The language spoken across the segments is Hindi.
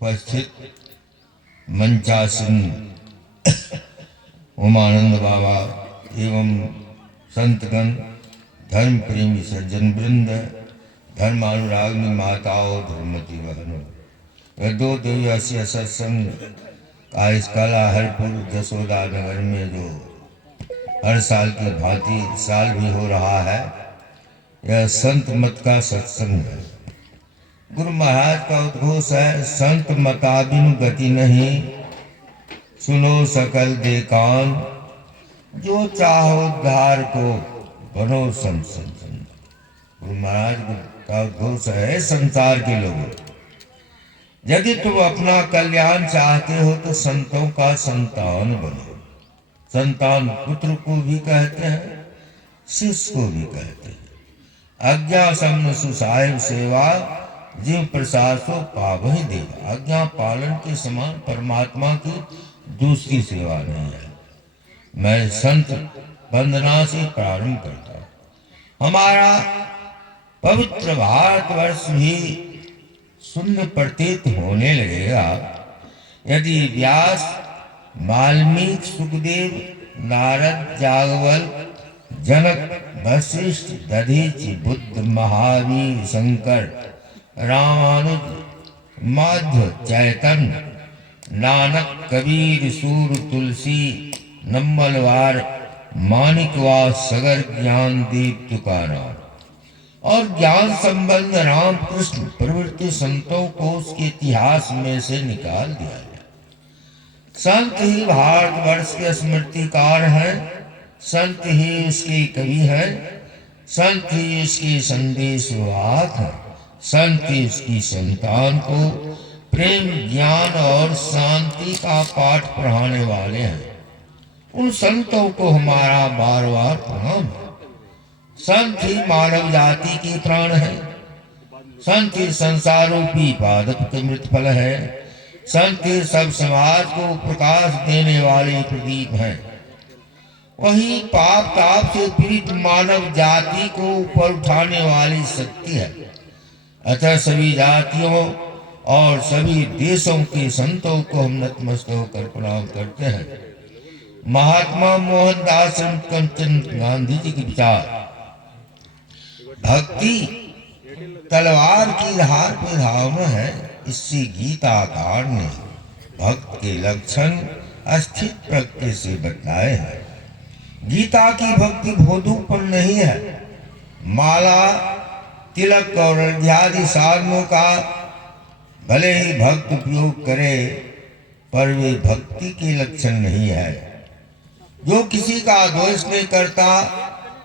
उपस्थित मंचासीन उमानंद बाबा एवं संतगण, धर्म प्रेमी सज्जन वृंद, धर्मानुराग्नि माताओं, धर्मवती बहनों, यह 2 दिवसीय सत्संग का इस कालाहरपुर जसोदा नगर में जो हर साल की भांति साल भी हो रहा है, यह संत मत का सत्संग है। गुरु महाराज का उद्घोष है, संत मता बिनु गति नहीं, सुनो सकल दे कान, जो चाहो उद्धार को बनो संत संत। गुरु महाराज का उद्घोष है, संसार के लोगों, यदि तुम अपना कल्याण चाहते हो तो संतों का संतान बनो। संतान पुत्र को भी कहते हैं, शिष्य को भी कहते हैं। आज्ञा सम्न सुसाहिब सेवा, जीव प्रसादो पावहि देवा। आज्ञा पालन के समान परमात्मा की दूसरी सेवा नहीं है। मैं संत वंदना से प्रारंभ करता हूँ। हमारा पवित्र भारतवर्ष भी शून्य प्रतीत होने लगेगा यदि व्यास, वाल्मीकि, सुखदेव, नारद, जागवल, जनक, वशिष्ठ, दधीचि, बुद्ध, महावीर, शंकर, रामानुज, माध्व, चैतन्य, नानक, कबीर, सूर, तुलसी, नम्मलवार, मानिकवास, सगर, ज्ञान दीप, तुकाराम और ज्ञान संबंध राम कृष्ण प्रवृत्ति संतों को उसके इतिहास में से निकाल दिया गया। संत ही भारतवर्ष के स्मृतिकार हैं, संत ही उसके कवि हैं, संत ही उसके संदेशवाहक हैं, संत ही उसकी संतान को प्रेम, ज्ञान और शांति का पाठ पढ़ाने वाले हैं। उन संतों को हमारा बार बार प्रणाम है। संत ही मानव जाति के प्राण है, संत ही संसार रूपी पादप के मृत फल है, संत ही सब समाज को प्रकाश देने वाले प्रदीप हैं। वही पाप ताप से पीड़ित मानव जाति को ऊपर उठाने वाली शक्ति है। अतः सभी जातियों और सभी देशों के संतों को हम नतमस्तक होकर प्रणाम करते हैं। महात्मा मोहनदास करमचंद गांधी जी के विचार, भक्ति तलवार की धार पे धावना है, इससे गीताकार ने भक्त के लक्षण अस्थित प्रकृति से बतलाए हैं। गीता की भक्ति भोदू पर नहीं है। माला, तिलक और अर्घ्यादि साधनों का भले ही भक्त उपयोग करे, पर वे भक्ति के लक्षण नहीं है। जो किसी का द्वेष नहीं करता,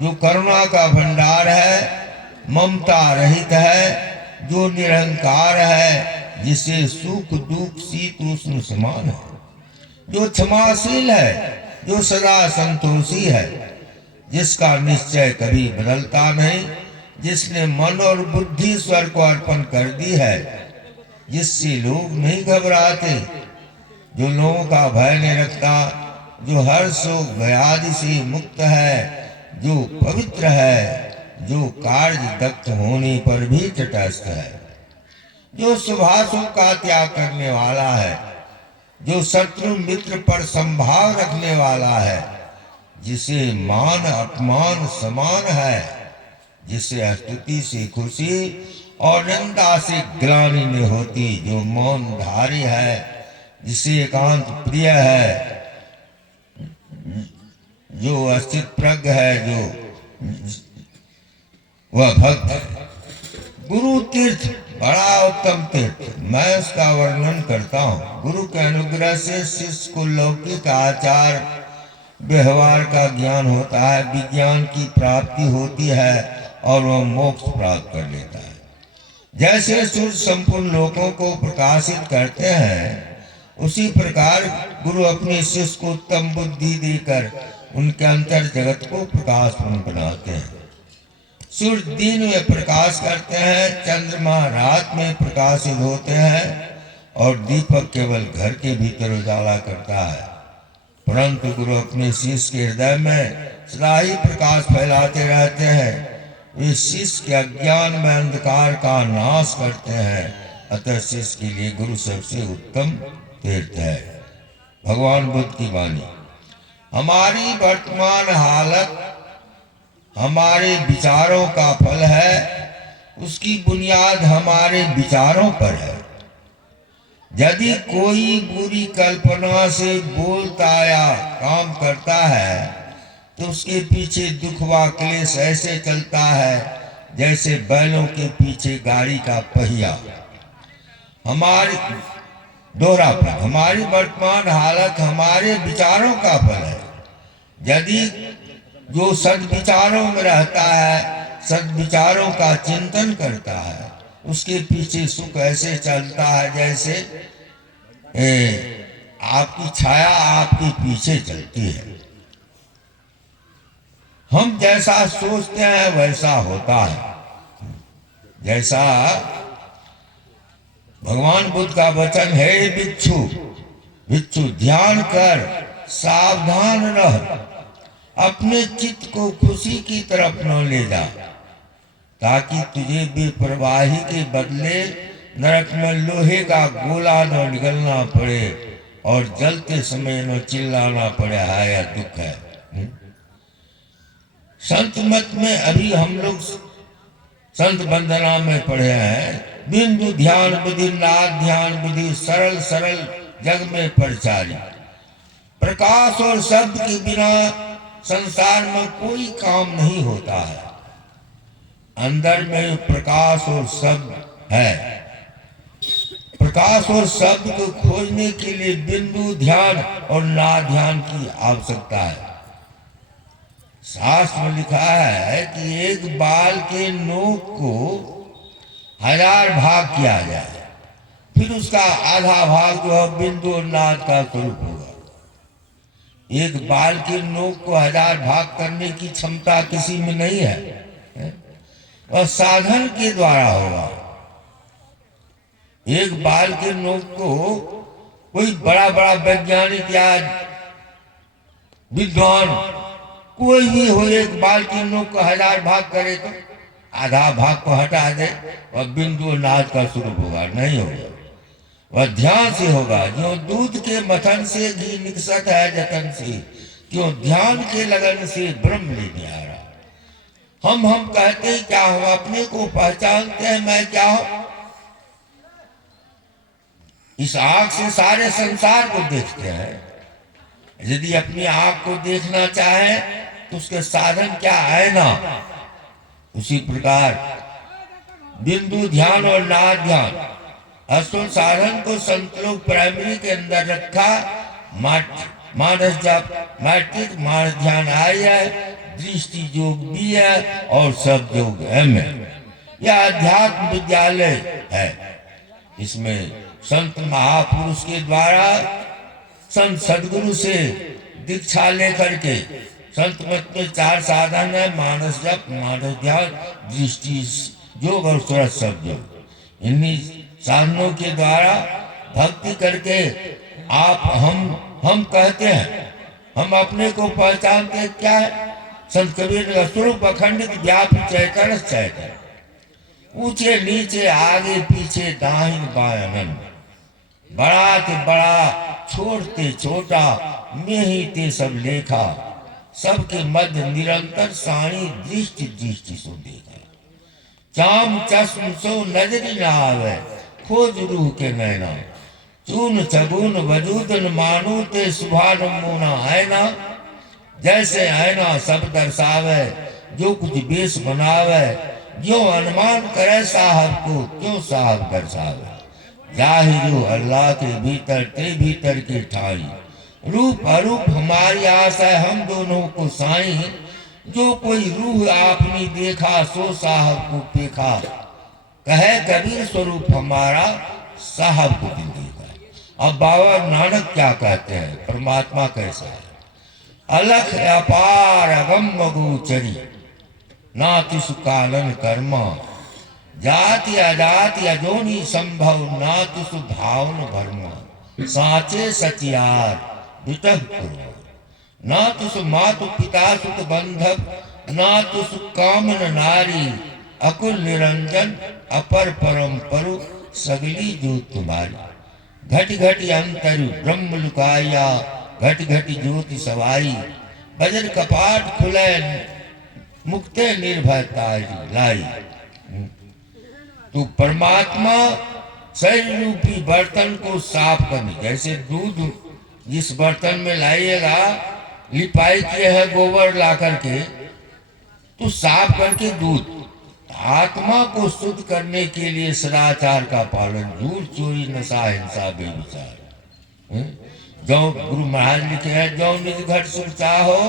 जो करुणा का भंडार है, ममता रहित है, जो निरहंकार है, जिसे सुख दुख शीतोष्ण समान है, जो क्षमाशील है, जो सदा संतोषी है, जिसका निश्चय कभी बदलता नहीं, जिसने मन और बुद्धि ईश्वर को अर्पण कर दी है, जिससे लोग नहीं घबराते, जो लोगों का भय नहीं रखता, जो हर शोक व्याधि से मुक्त है, जो पवित्र है, जो कार्य दक्ष होने पर भी तटस्थ है, जो शुभाशुभ का त्याग करने वाला है, जो शत्रु मित्र पर संभाव रखने वाला है, जिसे मान अपमान समान है, जिसे स्तुति से खुशी और निंदा से ग्लानि नहीं होती, जो मौन धारी है, जिसे एकांत प्रिय है, जो अस्तित्व प्रज्ञ है, जो वह भक्त। गुरु तीर्थ बड़ा उत्तम तीर्थ, मैं उसका वर्णन करता हूँ। गुरु के अनुग्रह से शिष्य को लौकिक आचार व्यवहार का ज्ञान होता है, विज्ञान की प्राप्ति होती है और वह मोक्ष प्राप्त कर लेता है। जैसे सूर्य संपूर्ण लोकों को प्रकाशित करते हैं, उसी प्रकार गुरु अपने शिष्य को उत्तम बुद्धि देकर उनके अंतर जगत को प्रकाशपूर्ण बनाते हैं। सूर्य दिन में प्रकाश करते हैं, चंद्रमा रात में प्रकाशित होते हैं और दीपक केवल घर के भीतर उजाला करता है। परंतु गुरु अपने शिष्य के हृदय में सदा ही प्रकाश फैलाते रहते हैं। वे शिष्य के अज्ञान में अंधकार का नाश करते हैं अतः शिष्य के लिए गुरु सबसे उत्तम तीर्थ है। भगवान बुद्ध की वाणी, हमारी वर्तमान हालत हमारे विचारों का फल है, उसकी बुनियाद हमारे विचारों पर है। यदि कोई बुरी कल्पना से बोलता या काम करता है तो उसके पीछे दुख व क्लेश ऐसे चलता है जैसे बैलों के पीछे गाड़ी का पहिया। हमारी दोहरापन, हमारी वर्तमान हालत हमारे विचारों का फल है। यदि जो सद्विचारों में रहता है, सद्विचारों का चिंतन करता है, उसके पीछे सुख ऐसे चलता है जैसे आपकी छाया आपके पीछे चलती है। हम जैसा सोचते हैं वैसा होता है। जैसा भगवान बुद्ध का वचन है, भिक्षु भिक्षु ध्यान कर, सावधान रह, अपने चित्त को खुशी की तरफ न ले जा, ताकि तुझे बेपरवाही के बदले नरक में लोहे का गोला न निगलना पड़े और जलते समय न चिल्लाना पड़े हाय या दुख है। संत मत में अभी हम लोग संत वंदना में पढ़े हैं, बिंदु ध्यान बुद्धि नाद ध्यान बुद्धि सरल सरल जग में परिचारी। प्रकाश और शब्द के बिना संसार में कोई काम नहीं होता है। अंदर में प्रकाश और शब्द है। प्रकाश और शब्द को खोजने के लिए बिंदु ध्यान और नाद ध्यान की आवश्यकता है। शास्त्र में लिखा है कि एक बाल के नोक को 1000 भाग किया जाए, फिर उसका आधा भाग जो है बिंदु और नाद का स्वरूप होगा। एक बाल के नोक को 1000 भाग करने की क्षमता किसी में नहीं है, और साधन के द्वारा होगा। एक बाल के नोक को कोई बड़ा बड़ा वैज्ञानिक या विद्वान कोई भी हो, एक बाल के नोक को 1000 भाग करे तो आधा भाग को हटा दे और बिंदु नाद का स्वरूप होगा, नहीं होगा। वह ध्यान से होगा। जो दूध के मथन से घी निकसत है जतन से, क्यों ध्यान के लगन से ब्रह्म लेने आ रहा। हम कहते हैं क्या, हम अपने को पहचानते हैं मैं क्या हूं। इस आंख से सारे संसार को देखते हैं। यदि अपनी आंख को देखना चाहे तो उसके साधन क्या, आईना। उसी प्रकार बिंदु ध्यान और नाद ध्यान असुर साधन को संत लोग प्राइमरी के अंदर रखा। मानस जप मैट्रिक मानस ध्यान आई है, दृष्टि योग भी है और सब योग एम है। यह अध्यात्म विद्यालय है। इसमें संत महापुरुष के द्वारा संत सदगुरु से दीक्षा लेकर के संत मत में 4 साधन है, मानस जप मानस ध्यान दृष्टि योग और सूरज सब योग। इन्हीं साधनों के द्वारा भक्ति करके आप हम कहते हैं, हम अपने को पहचानते क्या है। संत कबीर का स्वरूप अखंडित व्यापी चैतन्य चैतन्य, ऊंचे नीचे आगे पीछे दाहिन बायन, बड़ा ते बड़ा छोड़ते छोटा में ही ते सब लेखा, सबके मध्य निरंतर साणी दृष्टि दृष्टि सो देखा। चाम चश्म सो नजरी न आवे, खोज रूह के नैना, चून चगुन वजूदन मानू ते सुभान मोना आयना। जैसे आयना सब दर्शावे, जो कुछ बेस बनावे, जो अनुमान करे साहब को क्यों साहब दर्शावे। जाहि जो अल्लाह के भीतर ते भीतर की ठाई, रूप अरूप हमारी आस है हम दोनों को साई। जो कोई रूह आपने देखा सो साहब को देखा, कहे कबीर स्वरूप हमारा साहब को भी देखा। अब बाबा नानक क्या कहते हैं, परमात्मा कैसा है। अलख अपार अगम गोचरी, नातिसु कालन कर्मा, जाति अजाति अजोनी संभव, नातिसु भावन भरमा। साचे सचियार विटह करो, नातिसु मातु पिता सुत बंधक, नातिसु कामन नारी, अकुल निरंजन अपर परम परु, सगली ज्योत तुम्हारी। घट घट अंतर ब्रह्म लुकाया, घट घट ज्योति सवाई। बजर कपाट खुले मुक्ते निर्भयता लाई। तो परमात्मा शरीर रूपी बर्तन को साफ करने, जैसे दूध जिस बर्तन में लाइएगा, लिपाई किए है गोबर ला करके, तो साफ करके दूध। आत्मा को शुद्ध करने के लिए सदाचार का पालन, झूठ चोरी नशा हिंसा बेविचार। जो गुरु महाराज लिखे हैं, जो निज घट सुख चाहो,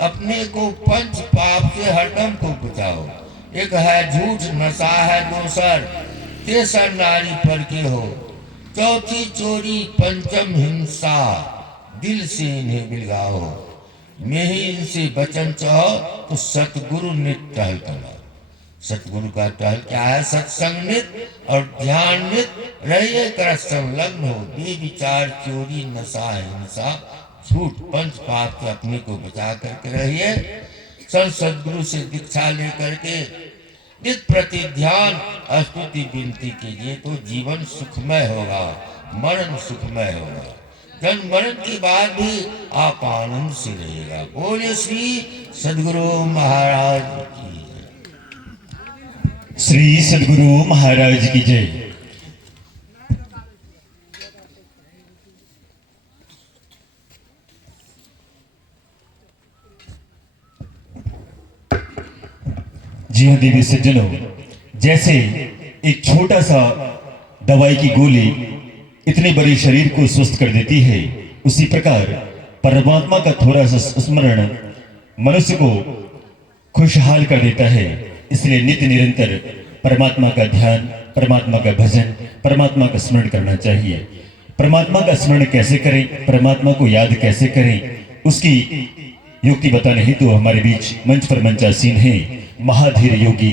अपने को पंच पाप से हरदम को बचाओ। एक है झूठ, नशा है दोसर, तेसर नारी पर के हो, चौथी चोरी, पंचम हिंसा, दिल से इन्हें बिलगाओ। मैं ही इनसे बचन चाहो तो सतगुरु नित्य टहल करो। सतगुरु का टहल क्या है? सत्संग नित्य और ध्यान नित्य रहिए, कर संलग्न हो। बेविचार, चोरी, नशा, हिंसा, झूठ, पंच पाप से अपने को बचा करके रहिए। सदगुरु से दीक्षा लेकर के नित प्रति ध्यान स्तुति विनती कीजिए, तो जीवन सुखमय होगा, मरण सुखमय होगा। जन्म मरण के बाद भी आप आनंद से रहिएगा। बोले श्री सदगुरु महाराज की जय। श्री सदगुरु महाराज की जय। जी हाँ देवी सज्जनों, जैसे एक छोटा सा दवाई की गोली इतने बड़े शरीर को स्वस्थ कर देती है, उसी प्रकार परमात्मा का थोड़ा सा स्मरण मनुष्य को खुशहाल कर देता है। इसलिए नित्य निरंतर परमात्मा का ध्यान, परमात्मा का भजन, परमात्मा का स्मरण करना चाहिए। परमात्मा का स्मरण कैसे करें, परमात्मा को याद कैसे करें, उसकी युक्ति बताने हेतु हमारे बीच मंच पर मंचासीन है महाधीर योगी